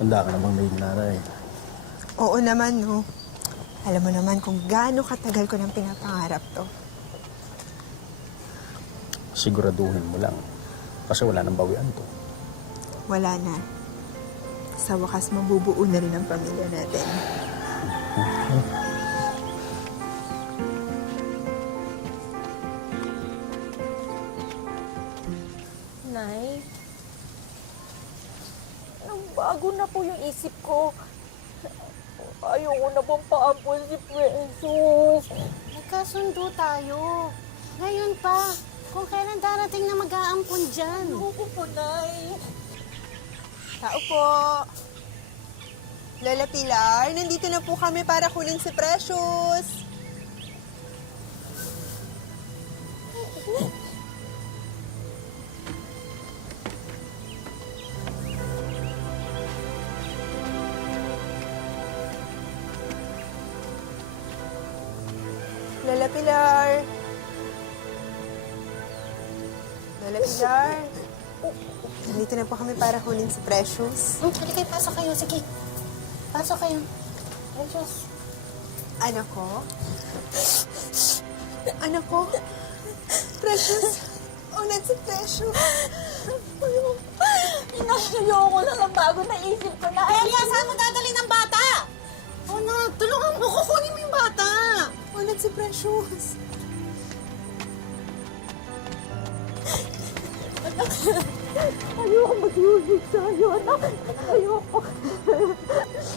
Handa ka na bang maging nanay? Oo naman, no. Alam mo naman kung gaano katagal ko nang pinapangarap to. Siguraduhin mo lang. Kasi wala nang bawian to. Wala na. Sa wakas, mabubuo na rin ang pamilya natin. Nay, nagbago na po yung isip ko. Ayoko na pong paampun si Precious. Nagkasundo tayo. Ngayon pa, kung kailan darating na mag-aampon dyan. Ayoko po, Nay. Tao po. Lola Pilar, nandito na po kami para kunin si Precious. Lola Pilar. Lola Pilar. Nandito na po kami para kunin si Precious. Halika, pasok kayo. Sige. Pasok kayo. Precious. Anak ko? Anak ko? Precious? Oh, not si Precious. Ayoko na ng bago na isip ko na. Elia, saan mo dadalhin ang bata? Oh, no. Tulungan mo. Kukunin mo yung bata. Oh, not si Precious. Ayoko mag-iusip sa'yo, anak. Ayoko.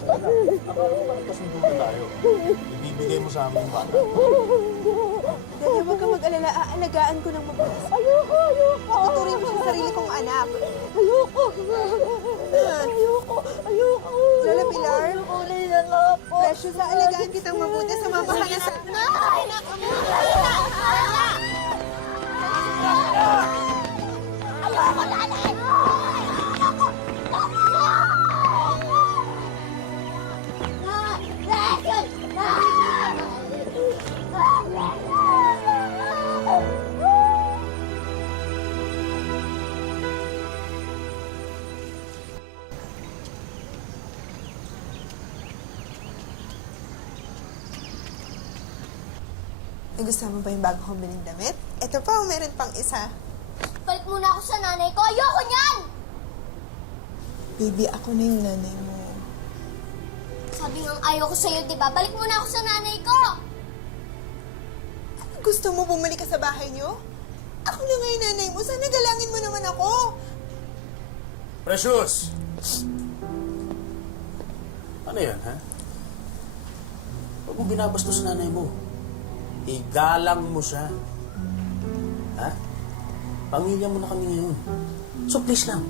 Akala ko magkasundo na tayo. Ibibigay mo sa amin yung bata. Dahil huwag kang mag-alala, aalagaan ko ng mabuti. Ayoko. Tuturing ko sa sarili kong anak. Ayoko. Ayoko. Lola Pilar? Ayoko na yan ako. Precious, aalagaan kitang mabuti. Sumama ka na sa... Ayoko, nanay! Ayoko! Gusto mo ba yung bago kong biling damit? Ito pa, meron pang isa. Balik muna ako sa nanay ko. Ayoko niyan! Baby, ako na yung nanay mo. Sabi nga ayoko sa'yo, di ba? Balik muna ako sa nanay ko! Gusto mo bumalik ka sa bahay niyo? Ako na nga yung nanay mo. Sana galangin mo naman ako. Precious! Ano yan, ha? Huwag mo binabastos sa nanay mo. Igalang mo siya. Ha? Pamilya mo na kami ngayon. So please lang.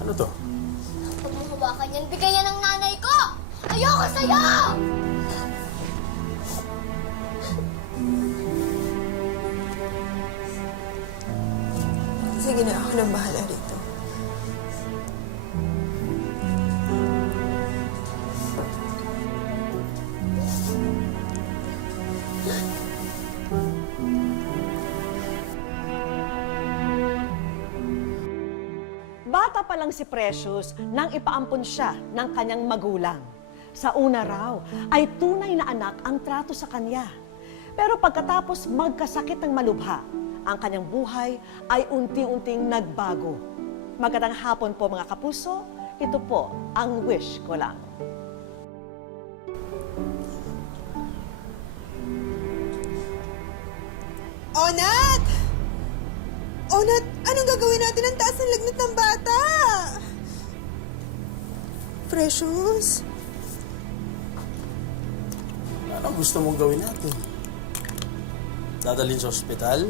Ano to? Huwag mong hawakan yan. Bigay yan ng nanay ko! Ayoko sa'yo! Sige na, ako nang bahala rito. Bata pa lang si Precious nang ipaampon siya ng kanyang magulang. Sa una raw ay tunay na anak ang trato sa kanya. Pero pagkatapos magkasakit ng malubha, ang kanyang buhay ay unti-unting nagbago. Magandang hapon po mga kapuso, ito po ang wish ko lang. Onat! Onat, anong gagawin natin? Ang taas ng lagnat ng bata! Precious? Ano gusto mong gawin natin? Dadalhin sa ospital?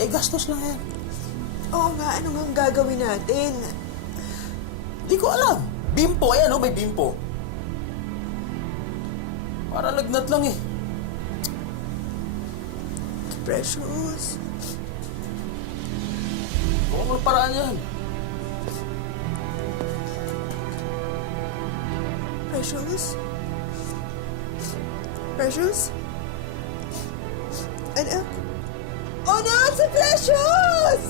Eh, gastos lang yan. Oo nga, ano nga ang gagawin natin? Di ko alam. Bimpo, ayan o, may bimpo. Para lagnat lang eh. Precious? Huwag mo paraan yan. Precious? Precious? Anak? Oh no! Si Precious!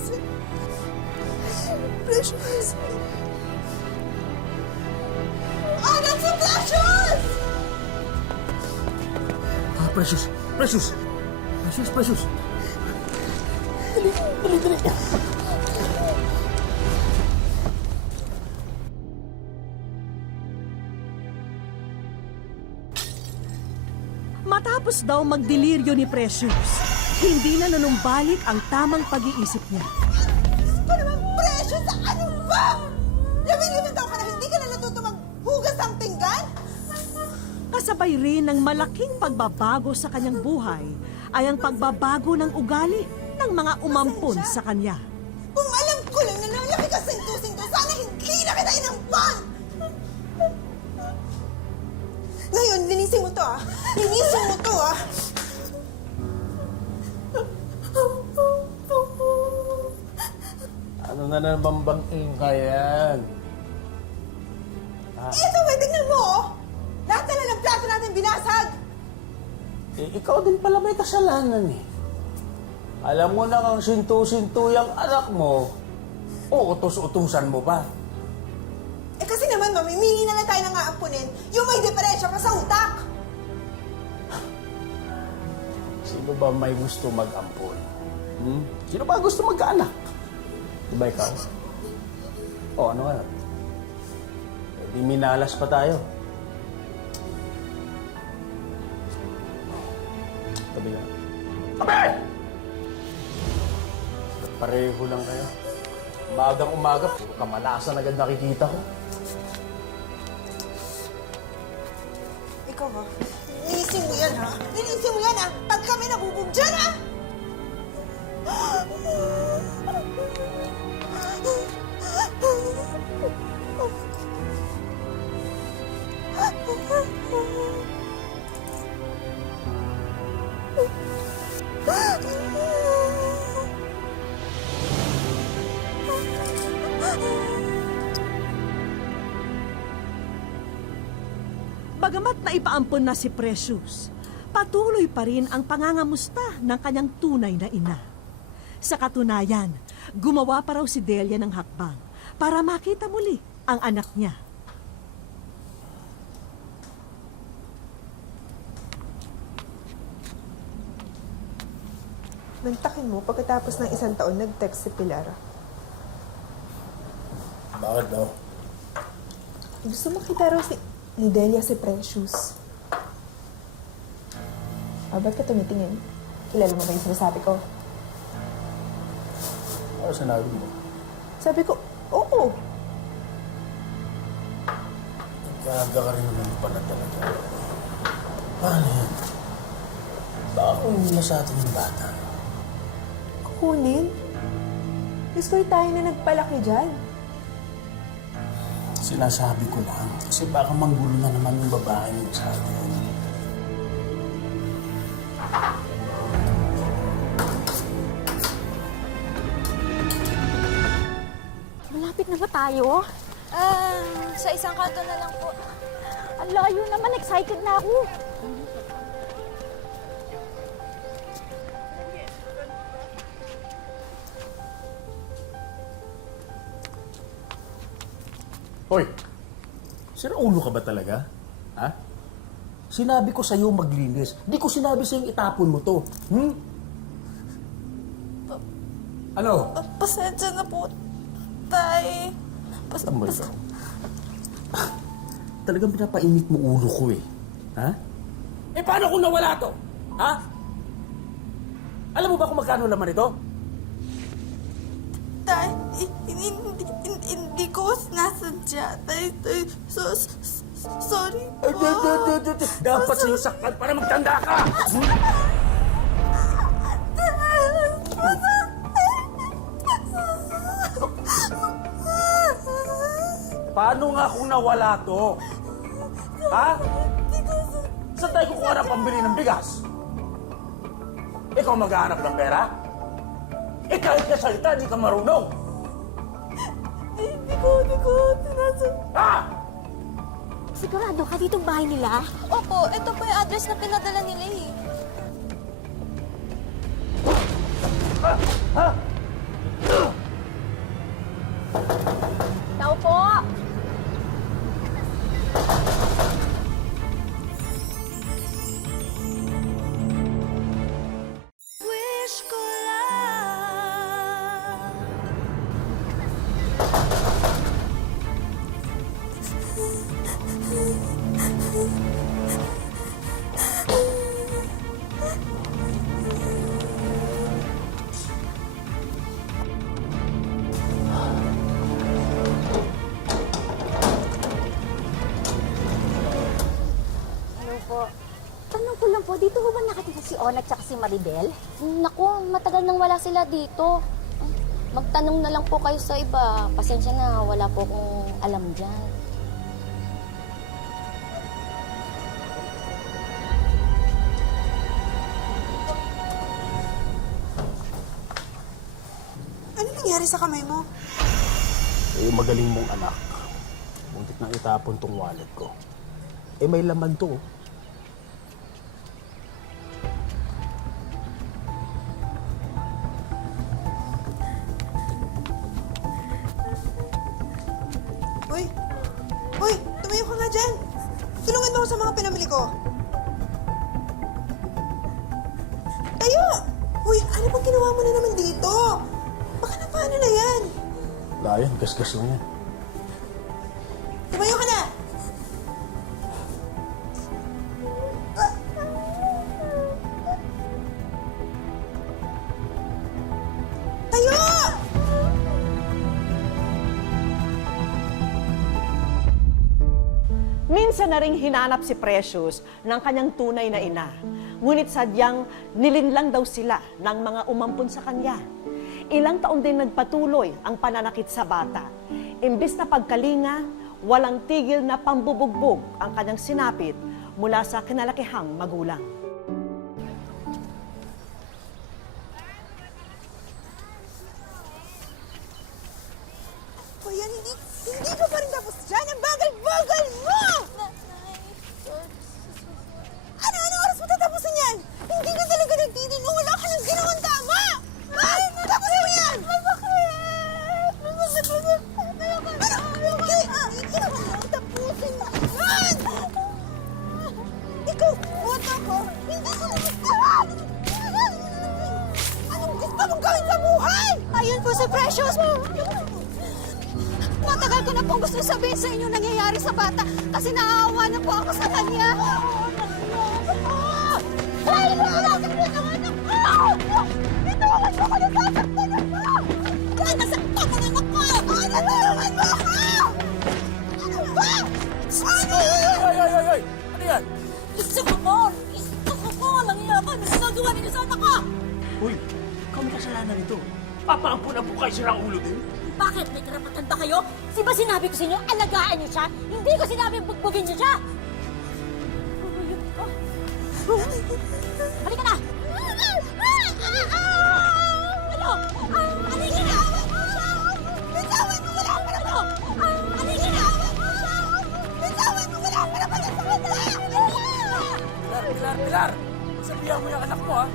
Precious! Precious! Precious! Precious, Precious! Dali, dali, dali! Matapos daw magdeliryo ni Precious, hindi na nanumbalik ang tamang pag-iisip niya. Ano naman, Precious? Ano ba? Labing-limang taon ka na hindi ka na natuto maghugas ng pinggan? Kasabay rin ng malaking pagbabago sa kanyang buhay ay ang pagbabago ng ugali ng mga umampon sa kanya. Kung alam ko lang na lalaki ka sinto-sinto, sana hindi na kita inampan! Ngayon, linisin mo to ah! Linisin mo to ah! Ano na naman bang yan? Ito, tignan mo oh! Lahat na lang ng plato natin binasag! Eh, ikaw din pala may kasalanan eh. Alam mo na kang sintu-sintu yung anak mo, o utos-utusan mo pa. Eh kasi naman, mamimili na lang tayo ng aampunin yung may diferensya pa sa utak! Sino ba may gusto mag-ampon? Sino ba gusto magkaanak? Diba ikaw? O ano nga? Eh, di minalas pa tayo. Tabi ka. Tabi! Pareho lang kayo. Umagang-umaga, puro kamalasan agad nakikita ko. Ikaw ha? Linisin mo yan ha? Linisin mo yan ha? Pag kami nabubog dyan ha? Bagamat naipaampon na si Precious, patuloy pa rin ang pangangamusta ng kanyang tunay na ina. Sa katunayan, gumawa pa raw si Delia ng hakbang para makita muli ang anak niya. Mantakin mo, pagkatapos ng 1 taon, nag-text si Pilar. Bakit daw? Gusto makita raw ni Delia si Precious. Ba't ka tumitingin? Kilala mo ba yung sinasabi ko? Ano sinabi mo? Sabi ko, oo. Nagkaga ka rin naman pala talaga. Paano yan? Baka kunin nila sa atin yung bata. Kukunin? Gusto tayo na nagpalaki dyan. Sinasabi ko lang, kasi baka manggulo na naman yung babae mo sa atin. Malapit na ba tayo? Sa isang kanto na lang po. Ang layo naman, excited na ako. Hoy! Sira ulo ka ba talaga? Ha? Sinabi ko sa'yo maglinis. Di ko sinabi sa'yo itapon mo to. Ano? Pasensya na po, tay. Alam mo ikaw? Talagang pinapainit mo ulo ko eh. Ha? Eh paano kung nawala to? Ha? Alam mo ba kung magkano laman ito? Tay, hindi ko sinasadya. Tay, sorry po. Dapat sa'yo saktan para magtanda ka! Paano nga kung nawala to? Ha? Saan tayo kukuha ng pambili ng bigas? Ikaw maghahanap ng pera? Eh kahit ka salita, di ka marunong! Hindi ko sinasadya. Ha? Sigurado ka ditong bahay nila? Opo, ito po yung address na pinadala nila eh. Tao po! si Ona at si Maribel? Naku, matagal nang wala sila dito. Magtanong na lang po kayo sa iba. Pasensya na, wala po akong alam dyan. Ano nangyari sa kamay mo? Eh, magaling mong anak. Muntik nang itapon tong wallet ko. Eh, may laman to. Uy! Uy! Tumayo ka nga dyan! Tulungan mo ako sa mga pinamili ko. Tayo! Uy, ano bang ginawa mo na naman dito? Baka na paano na yan? Wala yan, gas-gas lang yan. Tumayo ka na! Tayo! Minsan na ring hinanap si Precious ng kanyang tunay na ina. Ngunit sadyang nilinlang daw sila ng mga umampun sa kanya. Ilang taon din nagpatuloy ang pananakit sa bata. Imbis na pagkalinga, walang tigil na pambubugbog ang kanyang sinapit mula sa kinalakihang magulang. O yan, hindi ka pa rin tapos dyan. Ang bagal-bagal mo! Ano oras mo tatapusin yan? Hindi ka talaga nagtitino. Wala ka nang ginawang tama! Tapusin mo yan! Hindi ka tapusin mo yan! Ikaw, uto ko, hindi ko nagustuhan! Anong gusto mong gawin sa buhay? Ayun po si Precious. Matagal ko na pong gusto sabihin sa inyo nangyayari sa bata kasi naaawa na po ako sa kanya. Ay, nasasaktan ang anak ko! Ito ako sa ko nasasaktan ako! Ay, nasaktan mo ng anak ko! Ano, tulungan mo ako! Ano ba? Ano? Ay! Ano yan? Gusto ko mo! Gusto ko! Walang iya ka! Ano ginagawa ninyo sa anak ko? Uy, ikaw may kasalanan nito. Papaampun po kayo sirang ulo din. Bakit? May karapatan ba kayo? Di ba sinabi ko sa inyo, alagaan niyo siya? Hindi ko sinabi bugbugin niyo siya! Halika na! Ano? Halika na! Bitawan mo! Wala ka na ba? Halika na! Bitawan mo! Wala ka na ba? Pilar! Sabihan mo yung anak mo, ha?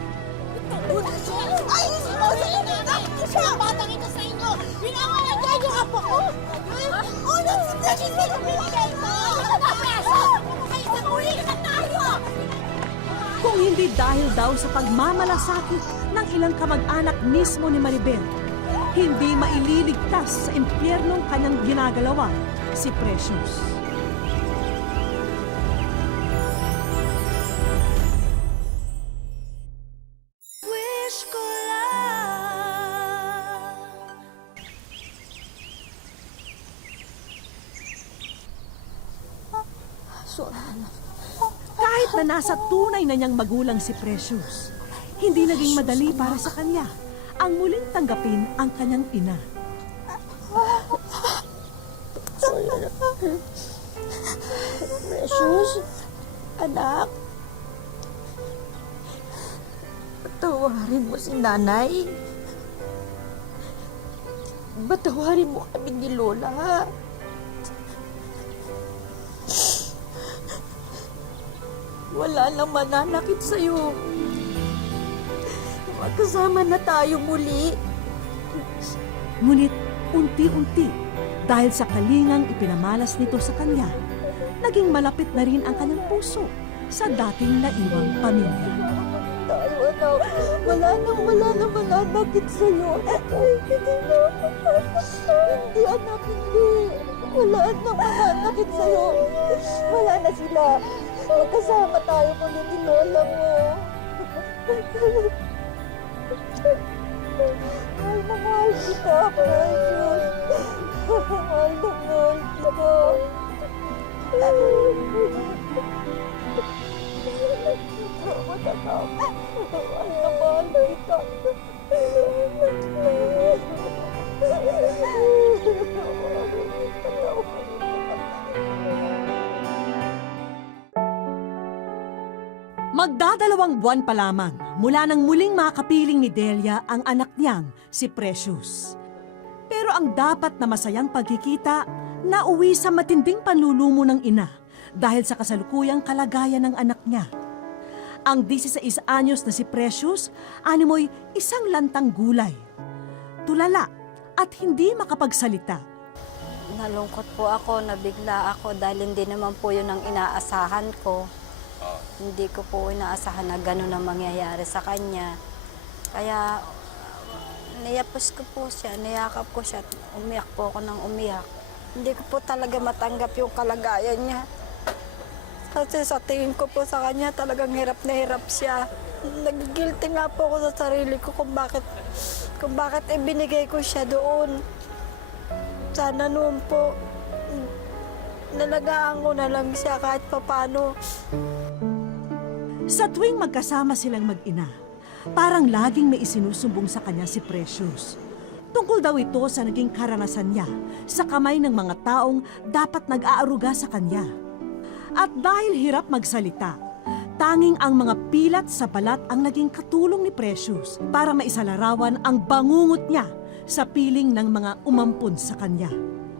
Ay! Sinasaktan ko siya! Batang ito sa inyo! Pinangalangan yung apo ko! Oh, nagsipresyon sa binigay mo! Ano ba, preso? Ay, isang uli na tayo! Kung hindi dahil daw sa pagmamalasakit ng ilang kamag-anak mismo ni Maribel, hindi maililigtas sa impyernong kanyang ginagalawan si Precious. Kahit na nasa tunay na niyang magulang si Precious, hindi naging madali para sa kanya ang muling tanggapin ang kanyang ina. Precious, anak. Patawarin mo si nanay. Patawarin mo kami ni Lola. Wala nang mananakit sa'yo. Magkasama na tayo muli. Ngunit unti-unti, dahil sa kalingang ipinamalas nito sa kanya, naging malapit na rin ang kanyang puso sa dating naiwang pamilya. Tayo, anak. Wala nang mananakit sa'yo. Hindi na. Hindi, anak, hindi. Wala nang mananakit sa'yo. Wala na sila. Magkasama tayo muli ni Lola mo. Mahal na mahal kita, Precious. Mahal na mahal kita. Anak, mahal kita. Magdadalawang buwan pa lamang mula nang muling makapiling ni Delia ang anak niyang si Precious. Pero ang dapat na masayang pagkikita, nauwi sa matinding panlulumo ng ina dahil sa kasalukuyang kalagayan ng anak niya. Ang 16 anyos na si Precious, animoy isang lantang gulay. Tulala at hindi makapagsalita. Nalungkot po ako, nabigla ako dahil hindi naman po yun ang inaasahan ko. Hindi ko po inaasahan na gano'n ang mangyayari sa kanya. Kaya niyapos ko po siya, niyakap ko siya, umiyak po ako ng umiyak. Hindi ko po talaga matanggap yung kalagayan niya. Kasi sa tingin ko po sa kanya, talagang hirap na hirap siya. Nag-guilty nga po ako sa sarili ko kung bakit ibinigay ko siya doon. Sana noon po, nalagaan ko na lang siya kahit papano. Sa tuwing magkasama silang mag-ina, parang laging may isinusumbong sa kanya si Precious. Tungkol daw ito sa naging karanasan niya sa kamay ng mga taong dapat nag-aaruga sa kanya. At dahil hirap magsalita, tanging ang mga pilat sa balat ang naging katulong ni Precious para maisalarawan ang bangungot niya sa piling ng mga umampun sa kanya.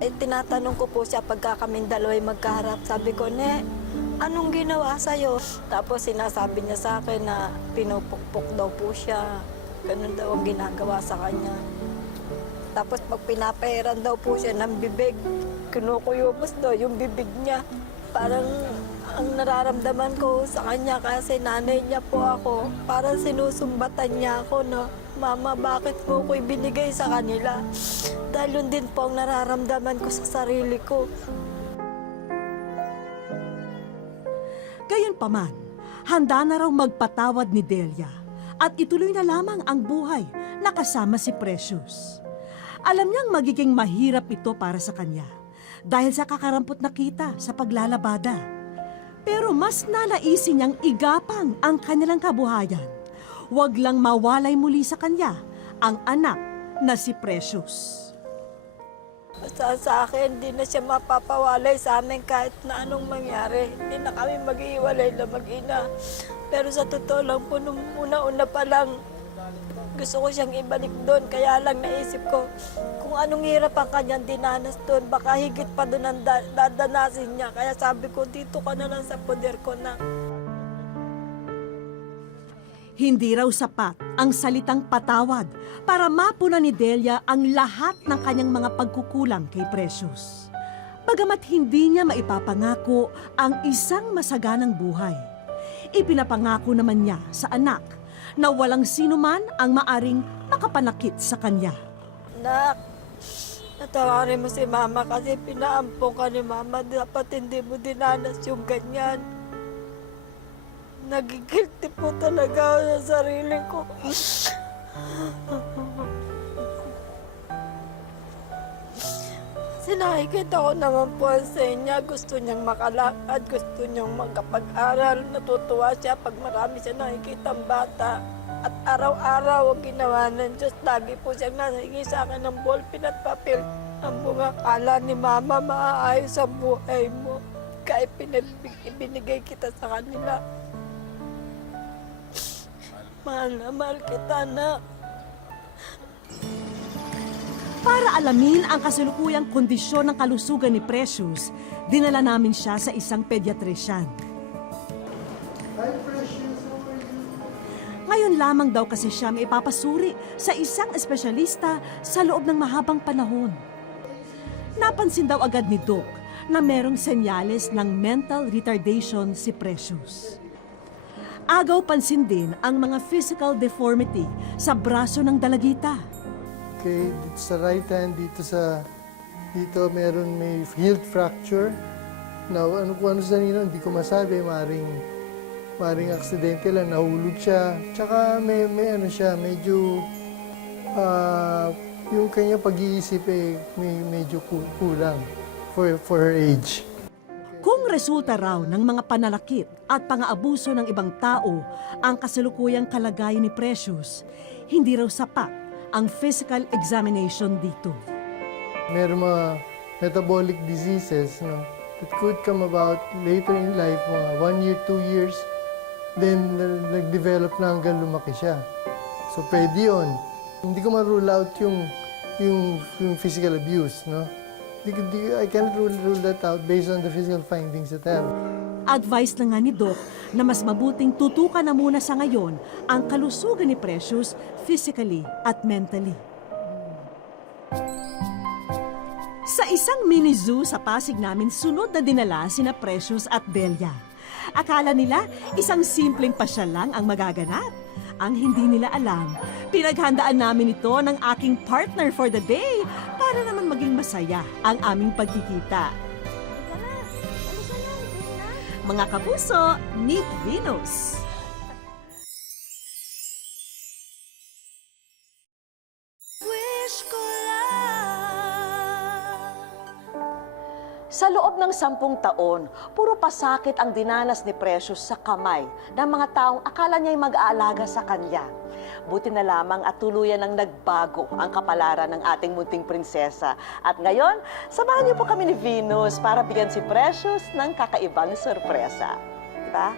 Tinatanong ko po siya pagka kaming dalawa'y magkaharap. Sabi ko, "Ne, anong ginawa sa'yo?" Tapos sinasabi niya sa akin na pinupukpok daw po siya. Ganun daw ang ginagawa sa kanya. Tapos pag pinapahiran daw po siya ng bibig, kinukuyumos daw yung bibig niya. Parang ang nararamdaman ko sa kanya kasi nanay niya po ako. Parang sinusumbatan niya ako na, "Mama, bakit mo ko ibinigay sa kanila?" Dahil yun din po ang nararamdaman ko sa sarili ko. Gayunpaman, handa na raw magpatawad ni Delia at ituloy na lamang ang buhay na kasama si Precious. Alam niyang magiging mahirap ito para sa kanya dahil sa kakarampot na kita sa paglalabada. Pero mas nanaisin niyang igapang ang kanilang kabuhayan. Huwag lang mawalay muli sa kanya ang anak na si Precious. Sa akin, hindi na siya mapapawalay sa amin kahit na anong mangyari. Hindi na kami mag-iwalay na mag-ina. Pero sa totoo lang po, nung una-una pa lang, gusto ko siyang ibalik doon. Kaya lang naisip ko, kung anong hirap ang kanyang dinanas doon, baka higit pa doon ang dadanasin niya. Kaya sabi ko, dito ka na lang sa poder ko na. Hindi raw sapat ang salitang patawad para mapuna ni Delia ang lahat ng kanyang mga pagkukulang kay Precious. Bagamat hindi niya maipapangako ang isang masaganang buhay, ipinapangako naman niya sa anak na walang sinuman ang maaring makapanakit sa kanya. Nak, natawarin mo si Mama kasi pinaampong ka ni Mama. Dapat hindi mo dinanas yung ganyan. Nagigilty po talaga ako sa sarili ko. Kasi nakikita ko naman po sa inyo, gusto niyang makalakad, gusto niyang magkapag-aral. Natutuwa siya pag marami siya nakikita ang bata. At araw-araw ang ginawa ng Diyos, lagi po siyang nahingi sa akin ng ballpen at papel. Ang bunga kala ni Mama, maaayos ang buhay mo. Kaya ibinigay kita sa kanila. Mahal na mahal kita, anak. Para alamin ang kasalukuyang kondisyon ng kalusugan ni Precious, dinala namin siya sa isang pediatrician. Ngayon lamang daw kasi siya may ipapasuri sa isang espesyalista sa loob ng mahabang panahon. Napansin daw agad ni Doc na merong senyales ng mental retardation si Precious. Agaw pansin din ang mga physical deformity sa braso ng dalagita. Okay, dito sa right hand, dito may heel fracture. Now, kung ano sa nino, hindi ko masabi, maring aksidente lang, nahulog siya. Tsaka may medyo, yung kanya pag-iisip medyo kulang for her age. Kung Kung resulta raw ng mga pananakit at pang-aabuso ng ibang tao ang kasalukuyang kalagayan ni Precious, hindi raw sapat ang physical examination dito. Meron mga metabolic diseases, no, that could come about later in life, mga 1 year, 2 years, then nag-develop na hanggang lumaki siya. So pwede yun. Hindi ko ma-rule out yung physical abuse, no? I can't rule that out based on the physical findings that I have. Advice na nga ni Doc na mas mabuting tutukan na muna sa ngayon ang kalusugan ni Precious physically at mentally. Sa isang mini zoo sa Pasig namin, sunod na dinala sina Precious at Delia. Akala nila isang simpleng pasyal lang ang magaganap. Ang hindi nila alam, pinaghandaan namin ito ng aking partner for the day para naman maging masaya ang aming pagkikita. Mga kapuso, meet Venus! Sa loob ng 10 taon, puro pasakit ang dinanas ni Precious sa kamay ng mga taong akala niya'y mag-aalaga sa kanya. Buti na lamang at tuluyan ang nagbago ang kapalaran ng ating munting prinsesa. At ngayon, samahan niyo po kami ni Venus para bigyan si Precious ng kakaibang sorpresa. Diba?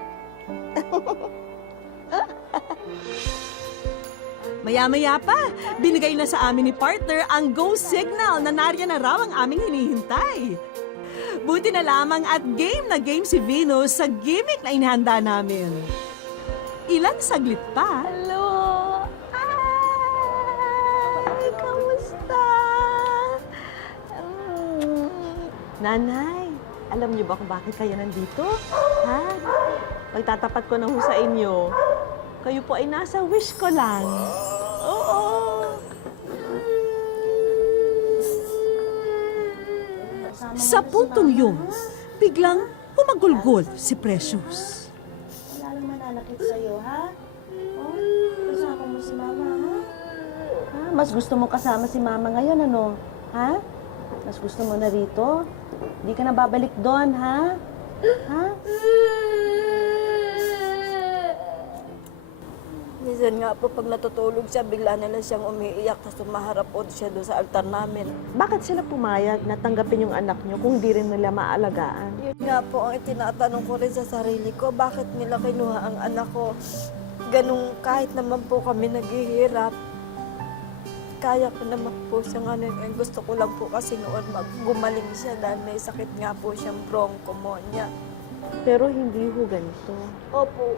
Maya-maya pa, binigay na sa amin ni partner ang go signal na nariyan na raw ang aming hinihintay. Buti na lamang at game na game si Venus sa gimmick na inihanda namin. Ilang saglit pa. Hello! Ay, kamusta? Nanay, alam niyo ba kung bakit kayo nandito? Ha? Magtatapat ko na ho sa inyo. Kayo po ay nasa wish ko lang. Oo. Sa puntong yun, biglang humagulgol si Precious. Wala lang mananakit sa'yo, ha? Oh, kasama mo si Mama, ha? Ha? Mas gusto mo kasama si Mama ngayon, ano? Ha? Mas gusto mo na rito? Hindi ka na babalik doon, ha? Ha? Minsan nga po, pag natutulog siya, bigla na lang siyang umiiyak, tapos sumaharap po siya doon sa altar namin. Bakit sila pumayag na tanggapin yung anak niyo kung di rin nila maalagaan? Yun nga po ang itinatanong ko rin sa sarili ko, bakit nila kinuha ang anak ko? Ganun, kahit naman po kami naghihirap, kaya ko naman po siyang ano, gusto ko lang po kasi noon gumaling siya dahil may sakit nga po siyang bronchopneumonia. Pero hindi ho ganito. Opo,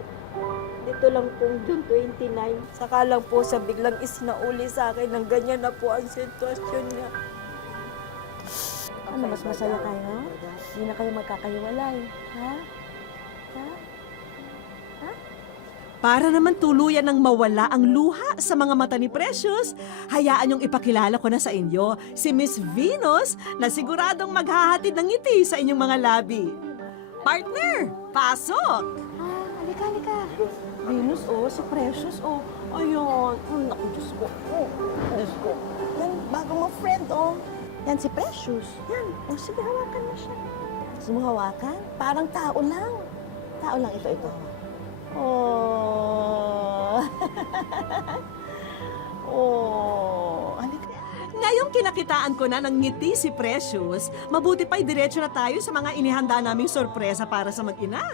dito lang po June 29. Saka lang po siya biglang isinauli sa akin ng ganyan na po ang sitwasyon niya. Ano, mas masaya kayo? Hindi na kayo magkakahiwalay, ha? Ha? Para naman tuluyan ng mawala ang luha sa mga mata ni Precious, hayaan niyong ipakilala ko na sa inyo si Miss Venus na siguradong maghahatid ng ngiti sa inyong mga labi. Partner, pasok! Halika. Venus, oh, si Precious, oh. Ayun. Naku, Diyos ko. Oh, Diyos ko. Yan, bago mo friend, oh. Yan si Precious. Yan. O, sige, hawakan mo siya. Gusto mo hawakan? Parang tao lang. Tao lang ito. Oh. Oh. Halika. Ngayong kinakitaan ko na ng ngiti si Precious, mabuti pa'y diretso na tayo sa mga inihanda naming sorpresa para sa mag-ina.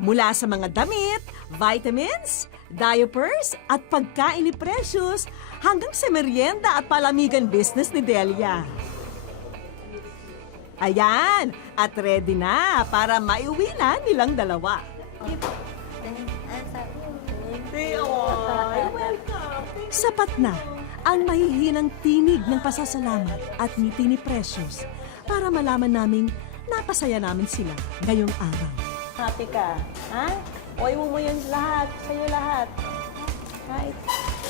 Mula sa mga damit, vitamins, diapers, at pagkain ni Precious, hanggang sa merienda at palamigan business ni Delia. Ayan, at ready na para maiuwi na nilang dalawa. Sapat na ang mahihinang tinig ng pasasalamat at ngiti ni Precious para malaman naming napasaya namin sila ngayong araw. Happy ka, ha? Uy mo yan lahat, sa'yo lahat. Right?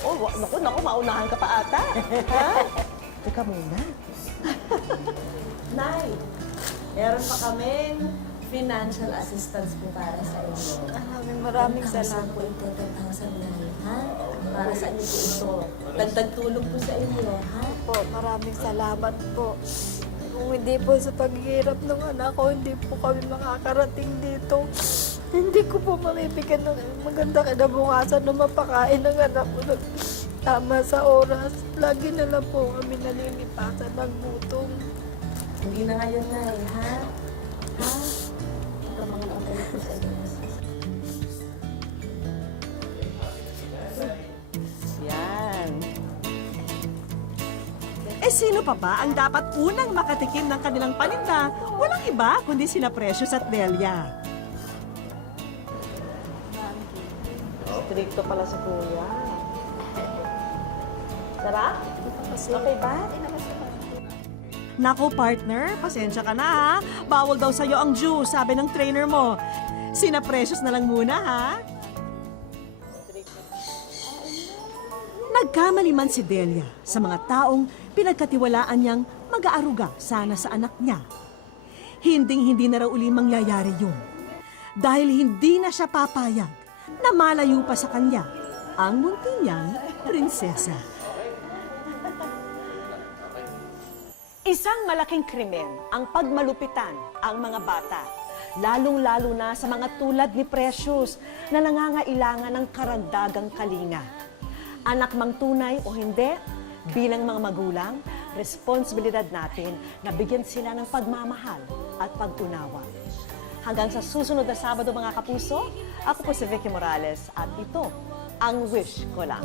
Oh, naku, maunahan ka pa ata. Ha? Teka muna. Nay, meron pa kaming financial assistance po para sa inyo. Maraming salamat. Po yung 10,000 na ha? Para sa inyo po ito. Dagdag tulong po sa inyo, ha? Po, maraming salamat po. Kung hindi po sa paghihirap ng anak ko, hindi po kami makakarating dito. Hindi ko po mamibigyan ng maganda kinabukasan na mapakain ng anak ko ng tama sa oras. Lagi na lang po kami nalilipasan ng gutom. Hindi na ngayon na ha? Ha? Ito mga nakabalik ko sa inyo. Yan. Eh sino pa ba ang dapat unang makatikim ng kanilang paninda? Walang iba kundi sina Precious at Delia. Stricto pala si Kuya. Sarap? Okay ba? Nako partner, pasensya ka na ha. Bawal daw sa'yo ang juice, sabi ng trainer mo. Sina Precious na lang muna ha. Nagkamali man si Delia sa mga taong pinagkatiwalaan niyang mag-aaruga sana sa anak niya. Hinding-hindi na raw uli mangyayari yun. Dahil hindi na siya papayag na malayo pa sa kanya ang munti niyang prinsesa. Isang malaking krimen ang pagmalupitan ang mga bata, lalong-lalo na sa mga tulad ni Precious na nangangailangan ng karagdagang kalinga. Anak mang tunay o hindi, bilang mga magulang, responsibilidad natin na bigyan sila ng pagmamahal at pag-unawa. Hanggang sa susunod na Sabado mga kapuso, ako po si Vicky Morales at ito ang Wish Ko Lang.